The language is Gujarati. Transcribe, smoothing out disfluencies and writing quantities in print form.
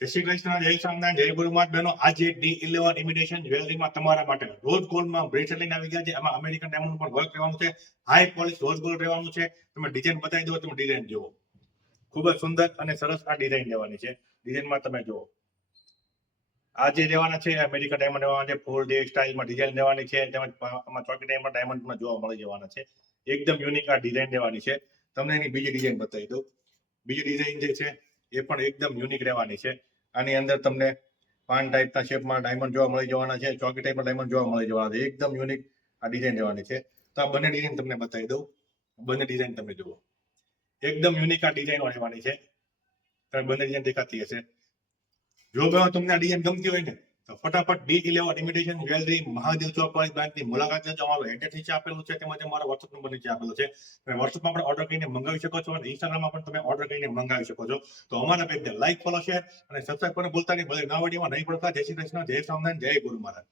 જય શ્રી કૃષ્ણ, જય સ્વામિનારાયણ, જય ગુરુમાત બહેનો. આજે D11 ઇમિટેશન જ્વેલરીમાં તમારા માટે રોઝ ગોલ્ડમાં બ્રેસલેટ લઈને આવી ગયા છે. આમાં અમેરિકન ડાયમંડ પર વર્ક રહેવાનું છે, હાઈ પોલિશ રોઝ ગોલ્ડ રહેવાનું છે. તમે ડિઝાઇન બતાવી દો, તમે ડિઝાઇન જુઓ. ખૂબ જ સુંદર અને સરસ આ ડિઝાઇન લેવાની છે. ડિઝાઇનમાં તમે જુઓ, આ જે લેવાના છે અમેરિકન ડાયમંડ લેવાના છે, ફૂલ ડે સ્ટાઇલમાં ડિઝાઇન લેવાની છે. તેમજ આમાં ચોકી ડાયમંડમાં જોવા મળી જવાના છે. એકદમ યુનિક આ ડિઝાઇન લેવાની છે. તમને એની બીજી ડિઝાઇન બતાવી દઉં. બીજી ડિઝાઇન જે છે એ પણ એકદમ યુનિક રહેવાની છે. આની અંદર તમને પાન ટાઈપના શેપમાં ડાયમંડ જોવા મળી જવાના છે, ચોકી ટાઈપના ડાયમંડ જોવા મળી જવાના છે. એકદમ યુનિક આ ડિઝાઇન લેવાની છે. તો આ બંને ડિઝાઇન તમને બતાવી દઉં. બંને ડિઝાઇન તમે જુઓ, એકદમ યુનિક આ ડિઝાઇન રહેવાની છે. તમે બંને ડિઝાઇન દેખાતી હશે. જો તમને આ ડિઝાઇન ગમતી હોય ને તો ફટાફટ D11 ઇમિટેશન જ્વેલરી મહાદેવ ચોક વાળી બ્રાન્ચની મુલાકાત લેજો. અમારો એડ્રેસ નીચે આપેલું છે, તેમજ અમારો WhatsApp નંબર નીચે આપેલો છે. તમે WhatsAppમાં પણ ઓર્ડર કરીને મંગાવી શકો છો અને Instagramમાં પણ તમે ઓર્ડર કરીને મંગાવી શકો છો. તો અમારા પેજને લાઈક, ફોલો, શેર અને સબસ્ક્રાઇબ કરવાનું ભૂલતા નહીં. ભલે નવા વિડીયોમાં નહીં પડતા. જય શ્રી કૃષ્ણ, જય સ્વામિનારાયણ, જય ગુરુ મહારાજ.